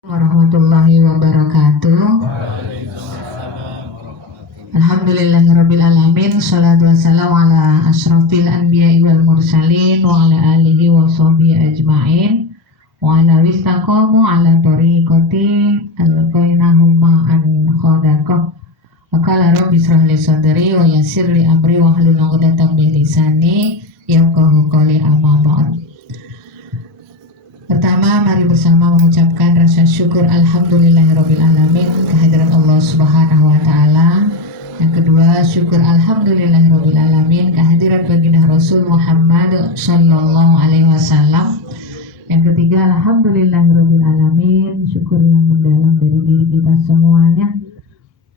Warahmatullahi wabarakatuh. Alhamdulillahirabbil alamin. Shalatu wassalamu ala asyrafil anbiya'i wal mursalin wa ala alihi wa sahbihi ajmain wa ala wistaqamu ala tariqati alqainahum ma'an khadaqah. Maka rabbi israh li sadri wa yassir li amri wa hlul 'uqdatam min lisani yafqahu qawli, amma ba'd. Pertama, mari bersama mengucapkan rasa syukur alhamdulillahirabbil alamin kehadiran Allah Subhanahu wa taala. Yang kedua, syukur alhamdulillahirabbil alamin kehadiran baginda Rasul Muhammad sallallahu alaihi wasallam. Yang ketiga, alhamdulillahirabbil alamin, syukur yang mendalam dari diri kita semuanya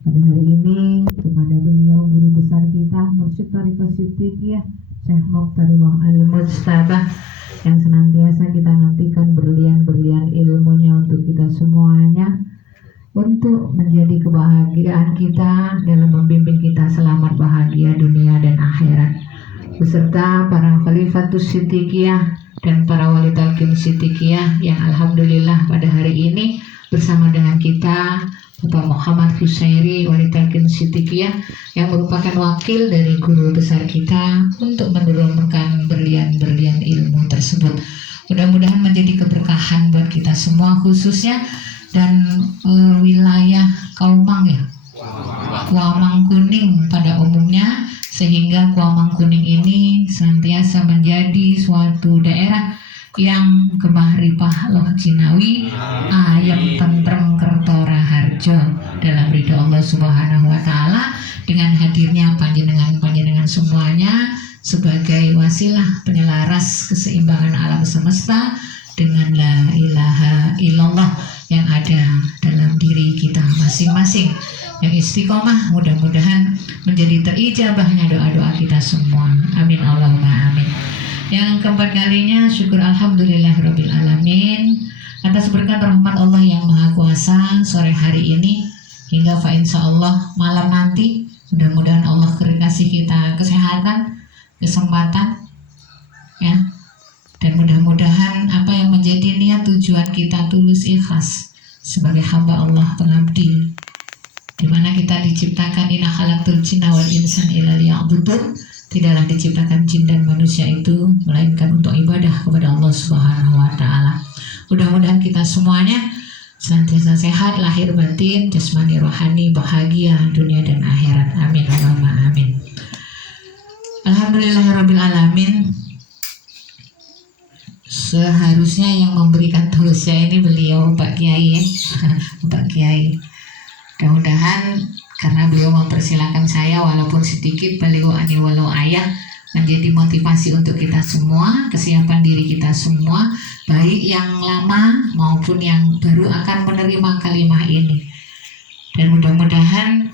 pada hari ini kepada beliau guru besar kita, Mursyid Thariqah Siddiqiyah Syekh Mukhtarullah Al-Mujtabah, yang senantiasa kita nantikan berlian-berlian ilmunya untuk kita semuanya, untuk menjadi kebahagiaan kita dalam membimbing kita selamat bahagia dunia dan akhirat, beserta para khalifatus Siddiqiyah dan para wali talqin Siddiqiyah yang alhamdulillah pada hari ini bersama dengan kita Bapak Muhammad Husairi, wali talqin Siddiqiyah, yang merupakan wakil dari guru besar kita untuk menurunkan berlian-berlian ilmu tersebut. Mudah-mudahan menjadi keberkahan buat kita semua, khususnya dan wilayah Kaumang ya, Kuamang Kuning pada umumnya, sehingga Kuamang Kuning ini senantiasa menjadi suatu daerah yang gemah ripah loh Cinawi, ayam tentrem kertora harjo dalam ridho Allah Subhanahu wa taala, dengan hadirnya panjenengan semuanya sebagai wasilah penyelaras keseimbangan alam semesta dengan la ilaha illallah yang ada dalam diri kita masing-masing. Yang istiqomah, mudah-mudahan menjadi terijabahnya doa-doa kita semua. Amin Allahumma amin. Yang keempat kalinya, syukur alhamdulillahirabbil alamin atas berkat rahmat Allah yang Maha Kuasa sore hari ini hingga fa insyaallah malam nanti, mudah-mudahan Allah kasih kita kesehatan, kesempatan ya, dan mudah-mudahan apa yang menjadi niat tujuan kita tulus ikhlas sebagai hamba Allah pengabdi, di mana kita diciptakan inna khalaqtul jinna wal insan illa liya'budun. Tidaklah diciptakan jin dan manusia itu melainkan untuk ibadah kepada Allah Subhanahu wa taala. Mudah-mudahan kita semuanya senantiasa sehat lahir batin, jasmani rohani, bahagia dunia dan akhirat. Amin Allahumma amin. Alhamdulillahirabbil alamin. Seharusnya yang memberikan tausiah ini beliau Pak Kiai ya. Pak Kiai. Mudah-mudahan karena beliau mempersilahkan saya walaupun sedikit beliau ani walau ayah, menjadi motivasi untuk kita semua, kesiapan diri kita semua, baik yang lama maupun yang baru akan menerima kalimah ini. Dan mudah-mudahan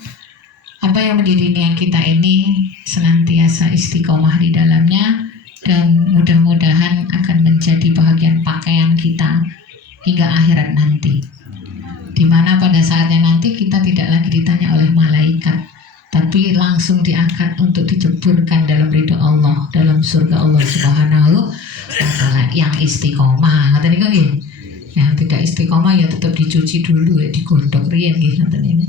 apa yang menjadi niat kita ini senantiasa istiqomah di dalamnya, dan mudah-mudahan akan menjadi bahagian pakaian kita hingga akhirat nanti, di mana pada saatnya nanti kita tidak lagi ditanya oleh malaikat, tapi langsung diangkat untuk diceburkan dalam ridho Allah, dalam surga Allah Subhanahu wa taala. Yang istiqomah ngaten niku nggih. Yang tidak istiqomah ya tetap dicuci dulu ya, digondok riyen nggih ngoten ini.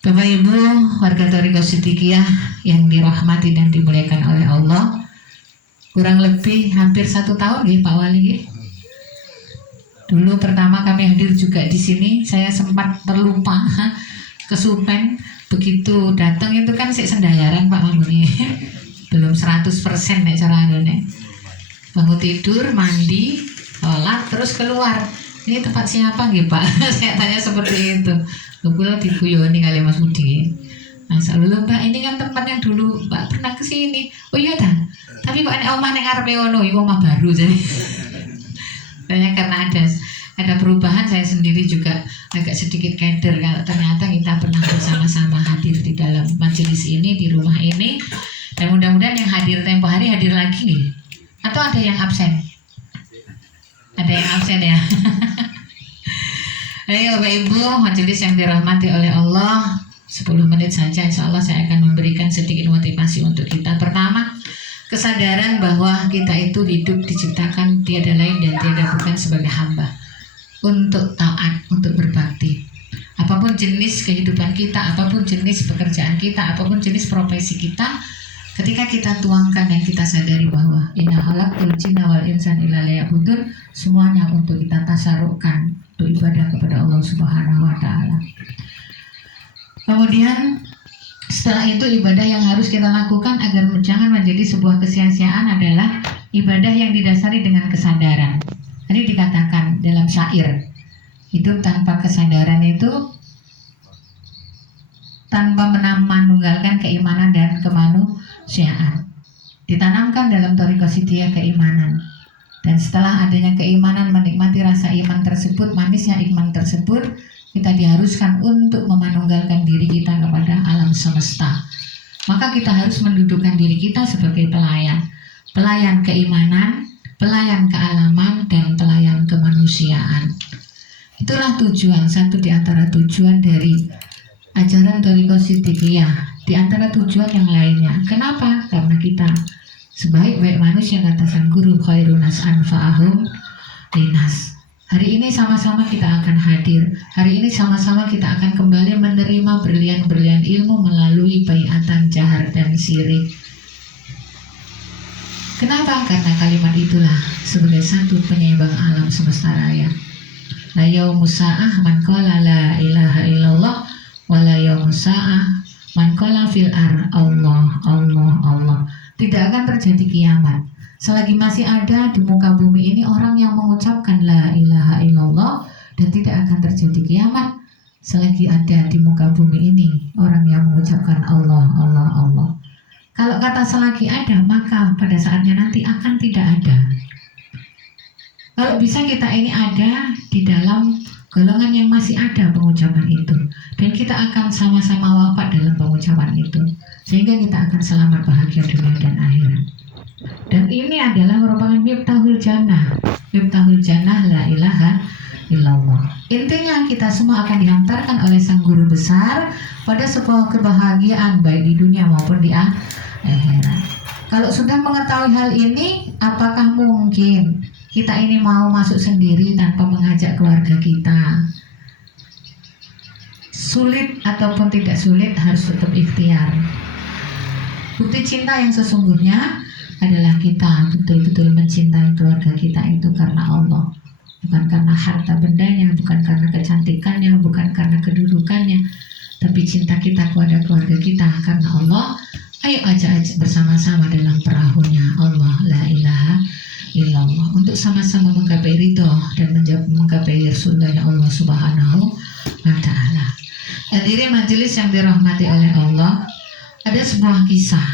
Bapak Ibu warga Thariqah Siddiqiyah yang dirahmati dan dimuliakan oleh Allah, kurang lebih hampir 1 tahun nggih Pak Wali nggih. Dulu pertama kami hadir juga di sini, saya sempat terlupa kesupen. Begitu datang itu kan sik sendayaran Pak Manguni. Belum 100% nek cara nek. Bangun tidur, mandi, sholat, terus keluar. Ini tempat siapa nggih Pak? Saya tanya seperti itu. Kula diguyoni kali Mas Budi. Nah, selalu Mbak, ini kan tempat yang dulu Mbak pernah ke sini. Oh iya dah. Tapi kok nek omah nek ngarepe ono, iku omah baru jadi. Banyak karena ada perubahan, saya sendiri juga agak sedikit keder kalau ternyata kita pernah bersama-sama hadir di dalam majelis ini, di rumah ini, dan mudah-mudahan yang hadir tempo hari hadir lagi nih, atau ada yang absen? Ada yang absen ya. Ayo Bapak Ibu majelis yang dirahmati oleh Allah, 10 menit saja insya Allah saya akan memberikan sedikit motivasi untuk kita. Pertama, kesadaran bahwa kita itu hidup diciptakan tiada lain dan tiada bukan sebagai hamba. untuk taat, untuk berbakti. Apapun jenis kehidupan kita, apapun jenis pekerjaan kita, apapun jenis profesi kita, ketika kita tuangkan dan kita sadari bahwa inna khalaqtul jinna wal insana illa liya'budun, semuanya untuk kita tasarrufkan untuk ibadah kepada Allah Subhanahu wa taala. Kemudian setelah itu ibadah yang harus kita lakukan agar jangan menjadi sebuah kesia-siaan adalah ibadah yang didasari dengan kesadaran. Tadi dikatakan dalam syair, hidup tanpa kesadaran itu tanpa menunggalkan keimanan dan kemanusiaan. Ditanamkan dalam thariqah Sidiyah keimanan. Dan setelah adanya keimanan, menikmati rasa iman tersebut, manisnya iman tersebut, kita diharuskan untuk memanunggalkan diri kita kepada alam semesta. Maka kita harus mendudukkan diri kita sebagai pelayan. Pelayan keimanan, pelayan kealaman, dan pelayan kemanusiaan. Itulah tujuan, satu di antara tujuan dari ajaran thariqah Sidiyah, di antara tujuan yang lainnya. Kenapa? Karena kita sebaik-baik manusia, kata sang guru, khairun nas anfa'ahum linnas. Hari ini sama-sama kita akan hadir. Hari ini sama-sama kita akan kembali menerima berlian-berlian ilmu melalui baiatan jahar dan siri. Kenapa? Karena kalimat itulah sebagai satu penyeimbang alam semesta raya. La yaumus sa'ah man qala la ilaha illallah wa la yaumus sa'ah man qala fil ar Allah Allah Allah. Tidak akan terjadi kiamat selagi masih ada di muka bumi ini orang yang mengucapkan la ilaha illallah, dan tidak akan terjadi kiamat selagi ada di muka bumi ini orang yang mengucapkan Allah Allah Allah. Kalau kata selagi ada, maka pada saatnya nanti akan tidak ada. Kalau bisa kita ini ada di dalam golongan yang masih ada pengucapan itu, dan kita akan sama-sama wafat dalam pengucapan itu, sehingga kita akan selamat bahagia dunia dan akhirat. Dan ini adalah merupakan miftahul jannah. Miftahul jannah la ilaha illallah. Intinya kita semua akan dihantarkan oleh sang guru besar pada sebuah kebahagiaan baik di dunia maupun di akhirat. Kalau sudah mengetahui hal ini, apakah mungkin kita ini mau masuk sendiri tanpa mengajak keluarga kita? Sulit ataupun tidak sulit, harus tetap ikhtiar. Bukti cinta yang sesungguhnya adalah kita betul-betul mencintai keluarga kita itu karena Allah, bukan karena harta bendanya, bukan karena kecantikannya, bukan karena kedudukannya, tapi cinta kita kepada keluarga kita karena Allah. Ayo ajak bersama-sama dalam perahunya Allah la ilaha illallah, untuk sama-sama menggapai ridho dan menggapai surganya Allah Subhanahu wa ta'ala. Hadirin majelis yang dirahmati oleh Allah, ada sebuah kisah,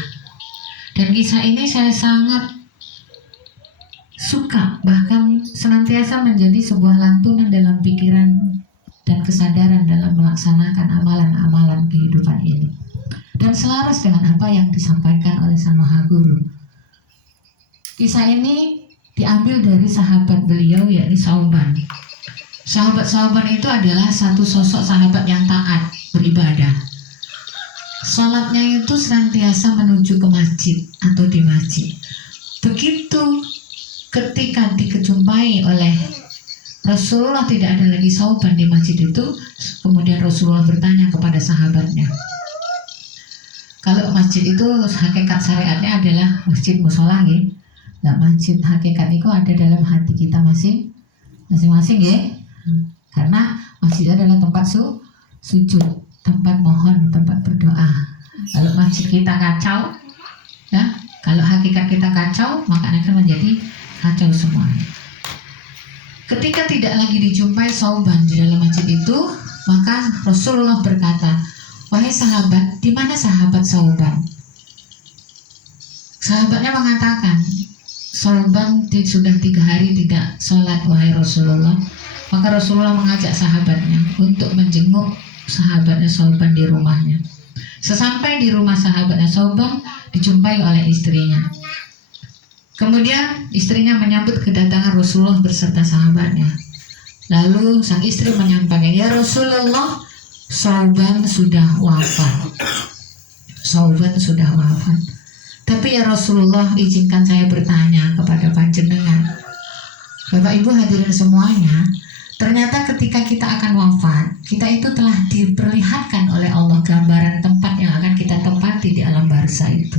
dan kisah ini saya sangat suka, bahkan senantiasa menjadi sebuah lantunan dalam pikiran dan kesadaran dalam melaksanakan amalan-amalan kehidupan ini, dan selaras dengan apa yang disampaikan oleh Sang Maha Guru. Kisah ini diambil dari sahabat beliau, yakni Sauban. Sahabat Sauban itu adalah satu sosok sahabat yang taat beribadah. Salatnya itu senantiasa menuju ke masjid atau di masjid. Begitu ketika dikejumpai oleh Rasulullah tidak ada lagi Sauban di masjid itu, kemudian Rasulullah bertanya kepada sahabatnya. Kalau masjid itu hakikat syariatnya adalah masjid musola, gitu. Nah, masjid hakikat itu ada dalam hati kita masing-masing, ya. Karena masjid adalah tempat sujud, tempat mohon, tempat berdoa. Kalau masjid kita kacau, ya, kalau hakikat kita kacau, maka akan menjadi kacau semuanya. Ketika tidak lagi dijumpai Sauban di dalam masjid itu, maka Rasulullah berkata, wahai sahabat, di mana sahabat Sauban? Sahabatnya mengatakan, Sauban sudah 3 hari tidak sholat, wahai Rasulullah. Maka Rasulullah mengajak sahabatnya untuk menjenguk sahabatnya Sauban di rumahnya. Sesampai di rumah sahabatnya Sauban, dijumpai oleh istrinya. Kemudian istrinya menyambut kedatangan Rasulullah beserta sahabatnya. Lalu sang istri menyampaikan, ya Rasulullah, Sauban sudah wafat. Sauban sudah wafat. Tapi ya Rasulullah, izinkan saya bertanya kepada panjenengan. Bapak Ibu hadirin semuanya, Ternyata ketika kita akan wafat, kita itu telah diperlihatkan oleh Allah gambaran tempat yang akan kita tempati di alam barzah itu.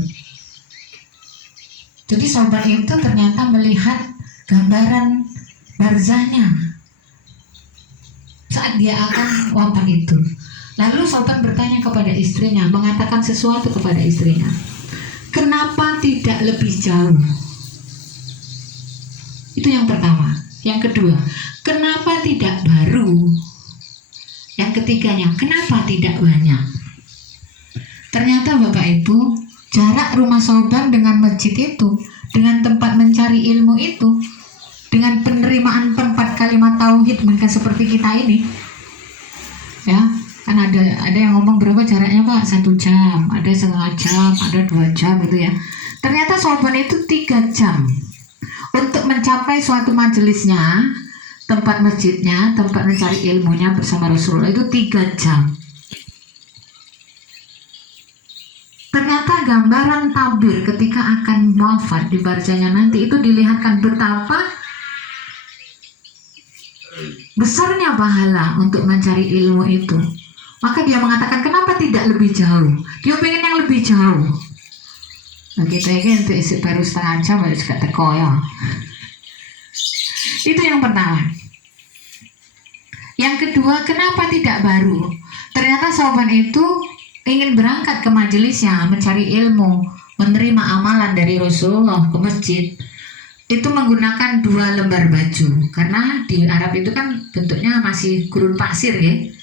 Jadi sahabat itu ternyata melihat gambaran barzahnya saat dia akan wafat itu. Lalu sahabat bertanya kepada istrinya, mengatakan sesuatu kepada istrinya, kenapa tidak lebih jauh? Itu yang pertama. Yang kedua, kenapa tidak baru? Yang ketiganya, kenapa tidak banyak? Ternyata Bapak Ibu, jarak rumah Sauban dengan masjid itu, dengan tempat mencari ilmu itu, dengan penerimaan tempat kalimat tauhid mereka seperti kita ini, ya kan ada yang ngomong berapa jaraknya Pak? 1 jam, ada setengah jam, ada 2 jam gitu ya. Ternyata Sauban itu 3 jam untuk mencapai suatu majelisnya, tempat masjidnya, tempat mencari ilmunya bersama Rasulullah itu 3 jam. Ternyata gambaran tabir ketika akan wafat di barzahnya nanti itu dilihatkan betapa besarnya pahala untuk mencari ilmu itu. Maka dia mengatakan kenapa tidak lebih jauh? Dia pengen yang lebih jauh. Nah, kita ini untuk isi baru setengah jam baru juga teko ya. Itu yang pertama. Yang kedua, kenapa tidak baru? Ternyata Sauban itu ingin berangkat ke majelisnya, mencari ilmu, menerima amalan dari Rasulullah ke masjid. Itu menggunakan 2 lembar baju, karena di Arab itu kan bentuknya masih gurun pasir ya.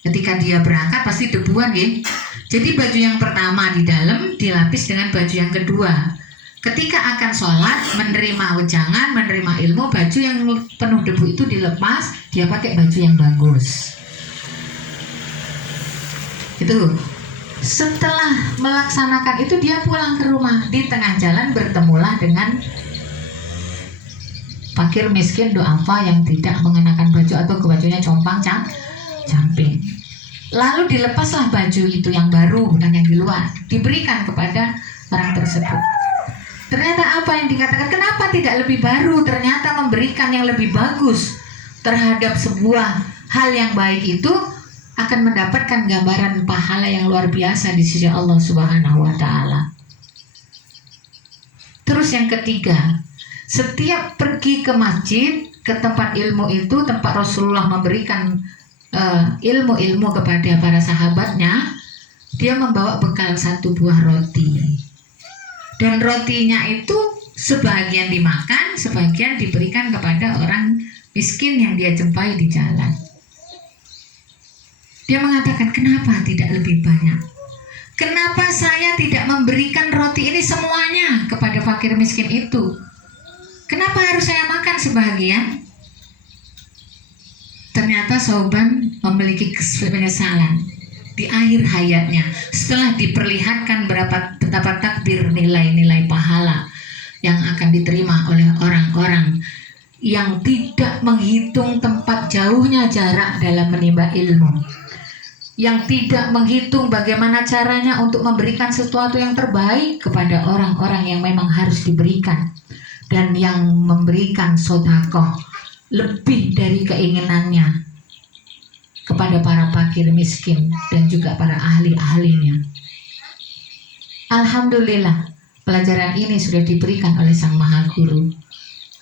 Ketika dia berangkat pasti debuan ya. Jadi baju yang pertama di dalam dilapis dengan baju yang kedua. Ketika akan sholat, menerima wejangan, menerima ilmu, baju yang penuh debu itu dilepas, dia pakai baju yang bagus. Itu. Setelah melaksanakan itu dia pulang ke rumah. Di tengah jalan bertemulah dengan fakir miskin du'afa yang tidak mengenakan baju atau kebajunya compang camping. Lalu dilepaslah baju itu yang baru, bukan yang di luar, diberikan kepada orang tersebut. Ternyata apa yang dikatakan, kenapa tidak lebih baru? Ternyata memberikan yang lebih bagus terhadap sebuah hal yang baik itu akan mendapatkan gambaran pahala yang luar biasa di sisi Allah Subhanahu wa Ta'ala. Terus yang ketiga, setiap pergi ke masjid, ke tempat ilmu itu, tempat Rasulullah memberikan ilmu-ilmu kepada para sahabatnya, dia membawa bekal 1 buah roti. Dan rotinya itu sebagian dimakan, sebagian diberikan kepada orang miskin yang dia jumpai di jalan. Dia mengatakan, kenapa tidak lebih banyak? Kenapa saya tidak memberikan roti ini semuanya kepada fakir miskin itu? Kenapa harus saya makan sebagian? Ternyata Sauban memiliki penyesalan di akhir hayatnya setelah diperlihatkan betapa takbir nilai-nilai pahala yang akan diterima oleh orang-orang yang tidak menghitung tempat jauhnya jarak dalam menimba ilmu, yang tidak menghitung bagaimana caranya untuk memberikan sesuatu yang terbaik kepada orang-orang yang memang harus diberikan, dan yang memberikan sedekah lebih dari keinginannya kepada para fakir miskin dan juga para ahli-ahlinya. Alhamdulillah, pelajaran ini sudah diberikan oleh Sang Maha Guru.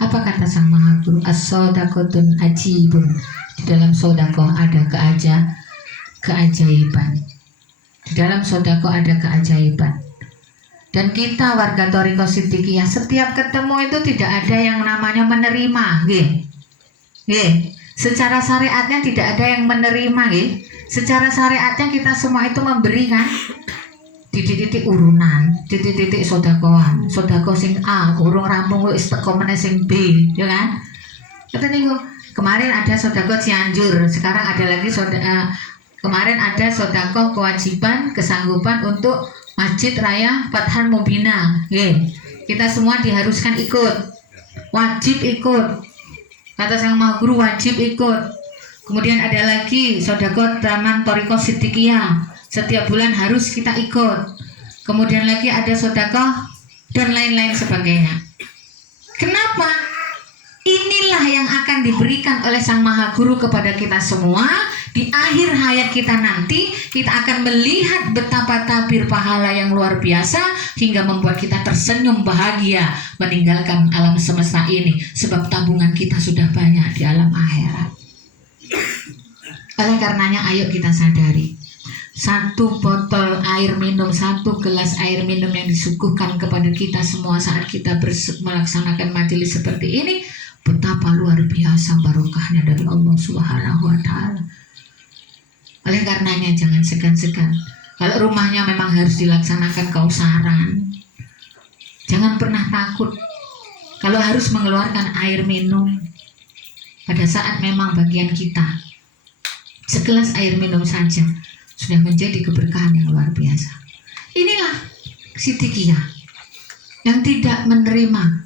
Apa kata Sang Maha Guru? As-sodakotun ajibun. Di dalam sodakoh ada keajaiban. Di dalam sodakoh ada keajaiban. Dan kita warga Thariqah Shiddiqiyah setiap ketemu itu tidak ada yang namanya menerima, secara syariatnya tidak ada yang menerima, secara syariatnya kita semua itu memberikan titik-titik urunan, titik-titik sodakohan, sodako sing A, urung rampung wis teko meneh sing B, ya kan? Kata niku, kemarin ada sodako Cianjur, sekarang ada lagi kemarin ada sodako kewajiban kesanggupan untuk Masjid Raya Fathan Mubina. Kita semua diharuskan ikut, wajib ikut. Kata Sang Maha Guru, wajib ikut. Kemudian ada lagi sedekah Taman Thariqah Shiddiqiyah, setiap bulan harus kita ikut. Kemudian lagi ada sedekah dan lain-lain sebagainya. Kenapa? Inilah yang akan diberikan oleh Sang Maha Guru kepada kita semua. Di akhir hayat kita nanti, kita akan melihat betapa tabir pahala yang luar biasa hingga membuat kita tersenyum bahagia meninggalkan alam semesta ini, sebab tabungan kita sudah banyak di alam akhirat. Oleh karenanya ayo kita sadari, satu botol air minum, satu gelas air minum yang disuguhkan kepada kita semua saat kita melaksanakan majelis seperti ini, betapa luar biasa barokahnya dari Allah Subhanahu wa Ta'ala. Oleh karenanya jangan segan-segan. Kalau rumahnya memang harus dilaksanakan kausaran, jangan pernah takut. Kalau harus mengeluarkan air minum pada saat memang bagian kita, segelas air minum saja sudah menjadi keberkahan yang luar biasa. Inilah Siddiqiyah yang tidak menerima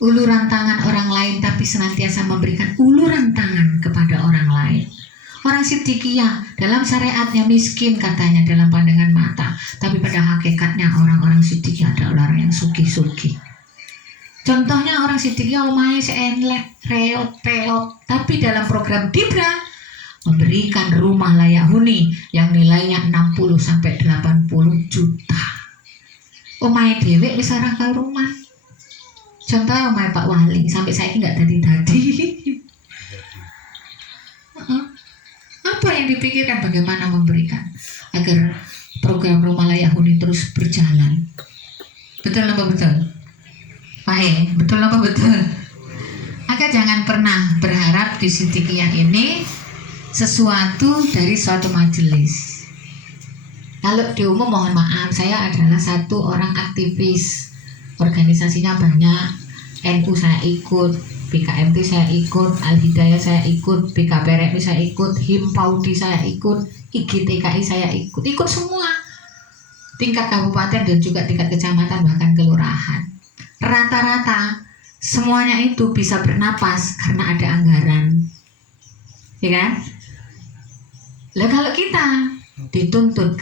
uluran tangan orang lain, tapi senantiasa memberikan uluran tangan kepada orang lain. Orang Siddiqiyah dalam syariatnya miskin katanya dalam pandangan mata, tapi pada hakikatnya orang-orang Siddiqiyah adalah orang yang sugih-sugih. Contohnya orang Siddiqiyah omahnya seenlek, reot-peot, tapi dalam program Dibra memberikan rumah layak huni yang nilainya 60-80 juta. Omahnya dewek wis ora ke rumah. Contohnya omahnya Pak Wali sampai saya nggak tadi. Apa yang dipikirkan bagaimana memberikan agar program rumah layak huni terus berjalan? Betul apa betul? Baik, betul apa betul? Maka jangan pernah berharap di Siddiqiyah ini sesuatu dari suatu majelis. Kalau di umum mohon maaf, saya adalah satu orang aktivis, organisasinya banyak, NU saya ikut, BKMT saya ikut, Al-Hidayah saya ikut, BKPRMI saya ikut, Himpaudi saya ikut, IGTKI saya ikut semua, tingkat kabupaten dan juga tingkat kecamatan bahkan kelurahan. Rata-rata semuanya itu bisa bernapas karena ada anggaran, ya kan? Lah kalau kita dituntut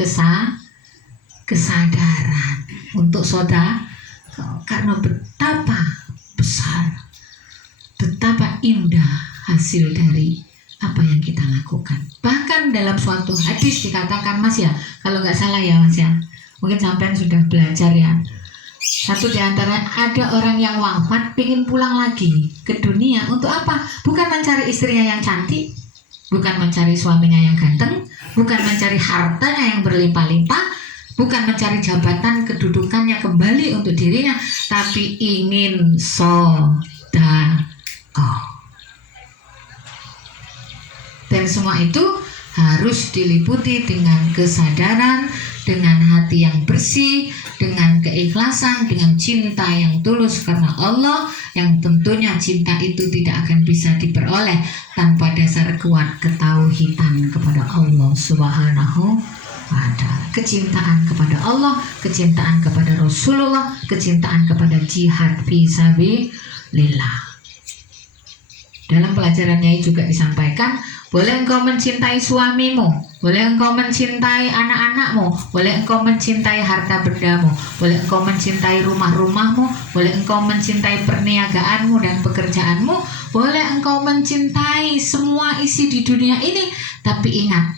kesadaran untuk sedekah, karena betapa besar, betapa indah hasil dari apa yang kita lakukan. Bahkan dalam suatu hadis dikatakan, Mas ya, kalau nggak salah ya Mas ya, mungkin sampean sudah belajar ya. Satu di antara ada orang yang wafat pengen pulang lagi ke dunia untuk apa? Bukan mencari istrinya yang cantik, bukan mencari suaminya yang ganteng, bukan mencari hartanya yang berlimpah-limpah, bukan mencari jabatan kedudukannya kembali untuk dirinya, tapi ingin sedekah. Dan semua itu harus diliputi dengan kesadaran, dengan hati yang bersih, dengan keikhlasan, dengan cinta yang tulus karena Allah, yang tentunya cinta itu tidak akan bisa diperoleh tanpa dasar kuat ketauhidan kepada Allah Subhanahu wa Ta'ala. Kecintaan kepada Allah, kecintaan kepada Rasulullah, kecintaan kepada jihad fisabilillah. Dalam pelajarannya juga disampaikan, boleh engkau mencintai suamimu, boleh engkau mencintai anak-anakmu, boleh engkau mencintai harta bendamu, boleh engkau mencintai rumah-rumahmu, boleh engkau mencintai perniagaanmu dan pekerjaanmu, boleh engkau mencintai semua isi di dunia ini, tapi ingat,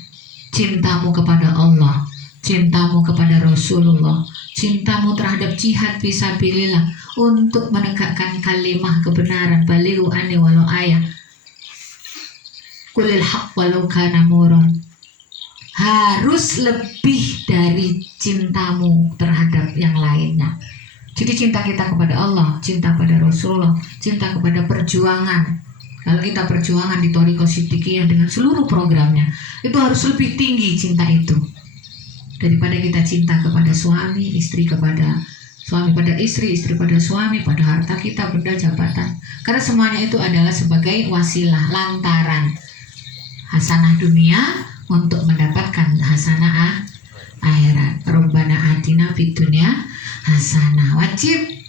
cintamu kepada Allah, cintamu kepada Rasulullah, cintamu terhadap jihad fisabilillah untuk menegakkan kalimah kebenaran, balighu anni walau ayah, kulil haq walau kana muron, harus lebih dari cintamu terhadap yang lainnya. Jadi cinta kita kepada Allah, cinta pada Rasulullah, cinta kepada perjuangan. Kalau kita perjuangan di Thariqah Siddiqiyah dengan seluruh programnya, itu harus lebih tinggi cinta itu daripada kita cinta kepada suami, istri kepada suami pada istri, istri pada suami, pada harta kita, benda, jabatan. Karena semuanya itu adalah sebagai wasilah, lantaran hasanah dunia untuk mendapatkan hasanah akhirat. Rabbana atina fid dunya hasanah. Wajib.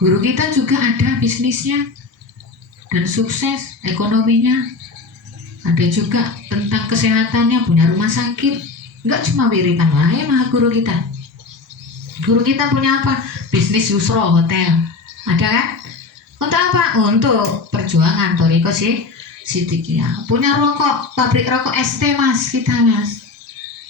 Guru kita juga ada bisnisnya dan sukses ekonominya. Ada juga tentang kesehatannya, punya rumah sakit. Enggak cuma wiritan wae mah guru kita. Guru kita punya apa? Bisnis Yusro Hotel. Ada kan? Untuk apa? Untuk perjuangan Thariqah Siddiqiyah. Punya rokok, pabrik rokok ST Mas, kita Mas.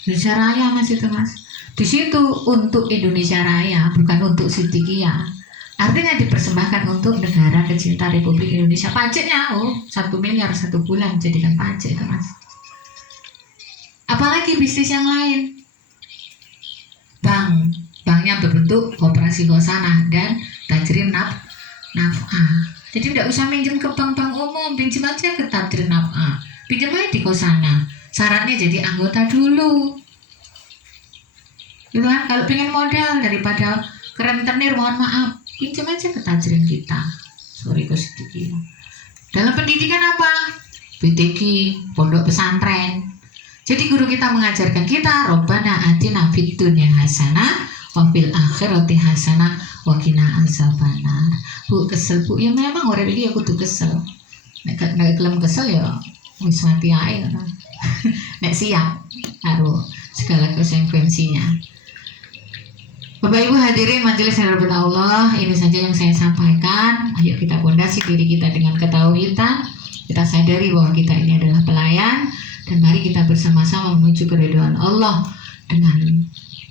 Indonesia Raya Mas itu Mas. Di situ untuk Indonesia Raya, bukan untuk Siddiqiyah. Artinya dipersembahkan untuk negara tercinta Republik Indonesia. Pajaknya 1 miliar 1 bulan jadikan pajak itu Mas. Apalagi bisnis yang lain. Banknya berbentuk koperasi khosanah dan tajrim naf'ah. Jadi tidak usah minjem ke bank-bank umum, pinjam aja ke tajrim naf'ah. Pinjam aja di khosanah. Syaratnya jadi anggota dulu. Gitu kan? Kalau pengen modal daripada kerentenir, mohon maaf, pinjam aja ke tajrim kita. Thariqah Siddiqiyah. Dalam pendidikan apa? BTQ, pondok pesantren. Jadi guru kita mengajarkan kita, Robbana atina fid dunya hasanah wa fil akhirati hasanah wa qina azabannar. Bu kesel Bu, ya memang urip iki ya kudu kesel. Nek kelem kesel ya wis mati ae ngono. Nek siap karo segala konsekuensinya. Bapak Ibu hadirin majelis yang dirahmati Allah, ini saja yang saya sampaikan. Ayo kita pondasi diri kita dengan ketauhidan. Kita sadari bahwa kita ini adalah pelayan. Dan mari kita bersama-sama menuju keridhaan Allah dengan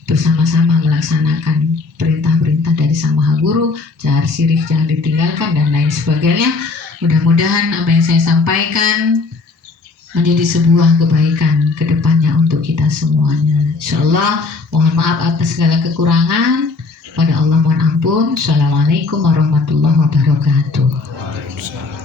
bersama-sama melaksanakan perintah-perintah dari Sang Maha Guru, jahar syirik jangan ditinggalkan dan lain sebagainya. Mudah-mudahan apa yang saya sampaikan menjadi sebuah kebaikan ke depannya untuk kita semuanya. Insyaallah, mohon maaf atas segala kekurangan. Pada Allah mohon ampun. Assalamualaikum warahmatullahi wabarakatuh.